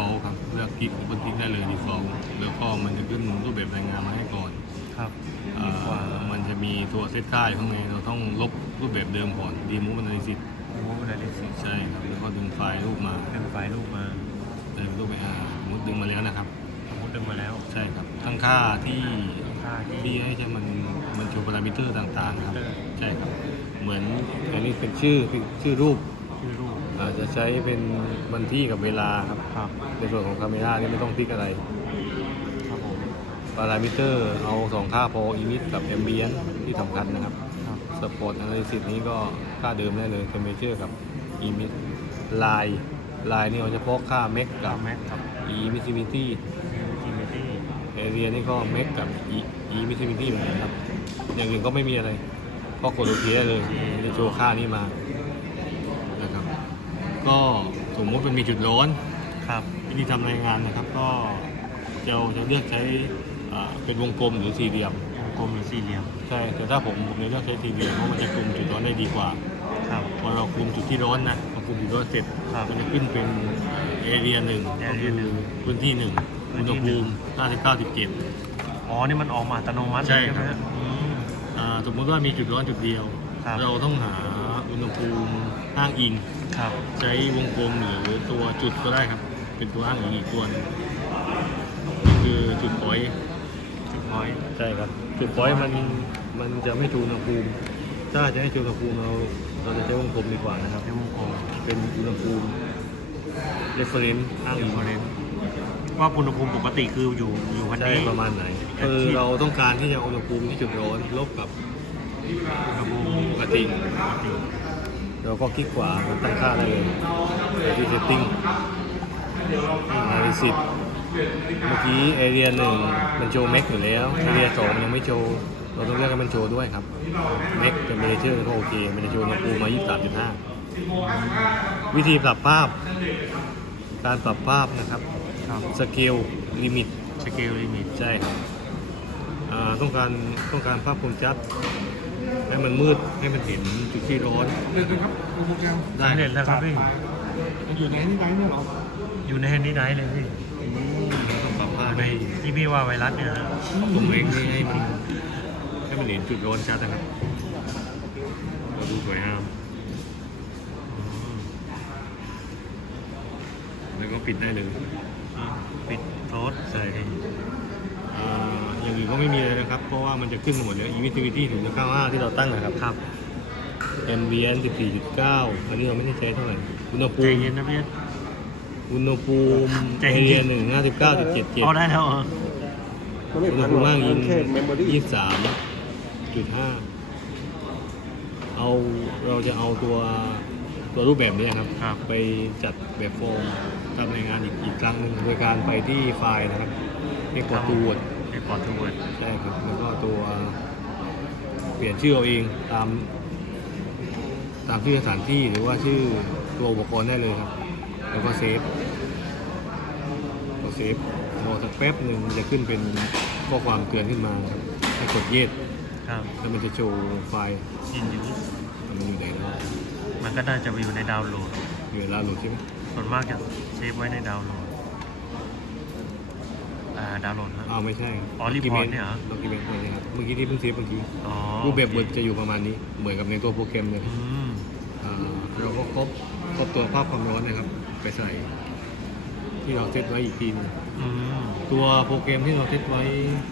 default ครับเลือกคลิกบนคลิกได้เลย default แล้วก็มันจะขึ้นรูปแบบรายงานมาให้ก่อนครับเอ่อมันจะมีตัวเซตค่ายข้างในเราต้องลบรูปแบบเดิมก่อน remove analysis โอ้โหอะไรเลยสิใช่ครับแล้วก็ดึงไฟล์รูปมาดึงไฟล์รูปมาดึงรูปไปอ่าสมมติดึงมาแล้วนะครับสมมติดึงมาแล้วใช่ครับทั้งค่าที่ค่าที่ที่ให้ใช้มันมันโชว์พารามิเตอร์ต่างๆครับใช่ครับเหมือนอันนี้เป็นชื่อชื่อรูปชื่อรูป อาจจะใช้เป็นวันที่กับเวลาครับ ครับ ในส่วนของคาเมรานี่ไม่ต้องพลิกอะไรครับผมพารามิเตอร์เอาสองค่าพออิมิตกับแอมเบียนที่สำคัญนะครับครับ สปอร์ต a นาลิซิสนี้ก็ค่าเดิมได้เลยเทมเ e เจอร์กับอิมิตไลน์ไลน์นี่เอาเฉพาะค่าเมกกักับบแม็กกับอีมิซิมิตี้จิมิตี้เอเรียนี่ก็เมกกับอีมิซิมิตี้เหมือนกันครับ อย่างอื่นก็ไม่มีอะไร ก็กดโอเคได้เลยมันจะโชว์ค่านี้มานะครับ ก็สมมติมันมีจุดร้อนครับวิธีทำรายงานนะครับ ก็จะจะเลือกใช้อ่าเป็นวงกลมหรือสี่เหลี่ยมวงกลมหรือสี่เหลี่ยมใช่แต่ถ้าผมผมจะเลือกใช้สี่เหลี่ยมเพราะมันจะคุมจุดร้อนได้ดีกว่าครับ พอเราคุมจุดที่ร้อนนะพอคุมจุดร้อนเสร็จครับมันจะขึ้นเป็นเอเรียหนึ่งก็ area คือหนึ่งพื้นที่หนึ่งพื้อุนณที่หหนึ่ภูงมิ59.7 อ๋อนี่มันออกมาอัตโนมัติใช่เลยครับ ไหมฮะอืม อ่าสมมติว่ามีจุดร้อนจุดเดียว ครับ เราต้องหาอุณหภูมิอ้างอิง ครับใช้วงกลมหรือตัวจุดก็ได้ครับ เป็นตัวอ้างอิงอีกตัวหนึงนี่คือจุดพอยต์จุดพอยต์ใช่ครับ จุดพอยต์มันมันจะไม่ชูอุณหภูมิ ถ้าจะให้ชูอุณหภูมิเราเราจะใช้วงกลมดีกว่านะครับในวงกลมเป็นอุณหภูมิ reference อ้างเรอิฟงเฟอเรนซ์ว่าอุณหภูมิปกติคืออยู่อยู่วันใช่นี้ประมาณไหนแต่คือที่เราต้องการที่จะเอาอุณหภูมิที่จุดร้อนลบกับอุณหภูมิปกติปกติ เราก็คลิกขวาตั้งค่าได้เลยไปที่ setting analysis เมื่อกี้ area หนึ่งมันโชว์ max อยู่แล้ว area สองยังไม่โชว์เราต้องเลือกให้มันโชว์ด้วยครับ max กับ temperature ก็โอเค มันจะโชว์อุณหภูมิมา 23.5 วิธีปรับภาพ การปรับภาพนะครับครับสเกลลิมิตสเกลลิมิตใช่ครับอ่าต้องการต้องการภาพคมชัด ให้มันมืดให้มันเห็นจุดที่ร้อนเด็ดนะครับโปรแกรมได้สำเร็จแล้วครับพี่ มันอยู่ในนี่ไงเนี่ยเหรออยู่ในแฮนดี้ไนท์เลยพี่ต้องปรับภาพในให้ที่พี่ว่าไวรัสเนี่ยนะผมเองนี่ให้มันให้มันเห็นจุดร้อนชัดนะครับเราดูสวยงามอืมแล้วก็ปิดได้เลยปิดโรสใช่ครับอ่า อย่างอื่นก็ไม่มีเลยนะครับ เพราะว่ามันจะขึ้นมาหมดแล้ว emittivity ถึงจะ95ที่เราตั้งนะครับครับ ambient 14.9 อันนี้เราไม่ได้ใช้เท่าไหร่ อุณหภูใจมิ เย็นนะพี่ อุณหภูมิใจเย็น area หนึ่ง59.77เอาได้แล้วเหรอมันไม่อุณหพังภูหรมิอกมากยิมังนแค่เมมโมรี่ยี่สามจุดห้าเอาเราจะเอาตัวตัวรูปแบบนี้ครับ ครับ ไปจัดแบบฟอร์มทำรายงานอีกอีกครั้งหนึ่งโดยการไปที่ไฟล์นะครับ เรียกว่าตัวในพอร์ตทูเวิร์ดใช่ครับแล้วก็ตัวเปลี่ยนชื่อเอาเองตาม ตามชื่อสถานที่หรือว่าชื่อตัวอุปกรณ์ได้เลยครับ แล้วก็เซฟก็เซฟรอสักแป๊บหนึ่งมันจะขึ้นเป็นข้อความเตือนขึ้นมาครับให้กดเยสครับแล้วมันจะโชว์ไฟล์ in use มันอยู่ไหนแล้วมันก็น่าจะไปอยู่ในดาวน์โหลดอยู่เวลาโหลดใช่ไหมส่วนมากจะเซฟไว้ในดาวน์โหลดอ่า ดาวน์โหลดฮะ อ้าวไม่ใช่อ๋อ report เนี่ยเหรอ ด็อกิเมนต์เนี่ยครับเมื่อกี้ที่เพิ่งเซฟเมื่อกี้อ๋อรูปแบบบทโอเคจะอยู่ประมาณนี้ เหมือนกับในตัวโปรแกรมเลยอืมอ่าเราก็ครบครบตัวภาพความร้อนนะครับ ไปใส่ ที่เราเซตไว้อีกทีหนึง อืมตัวโปรแกรมที่เราเซตไว้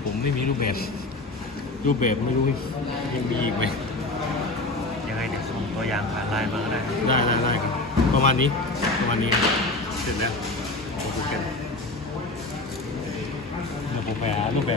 ผมไม่มีรูปแบบ รูปแบบไม่รู้ยังมีอีกไหมยังไงเดี๋ยวส่งตัวอย่างผ่านไลน์มาก็ได้ครับได้ได้ได้ครับ ประมาณนี้ประมาณนี้ครับเสร็จแล้ว ตัวโปร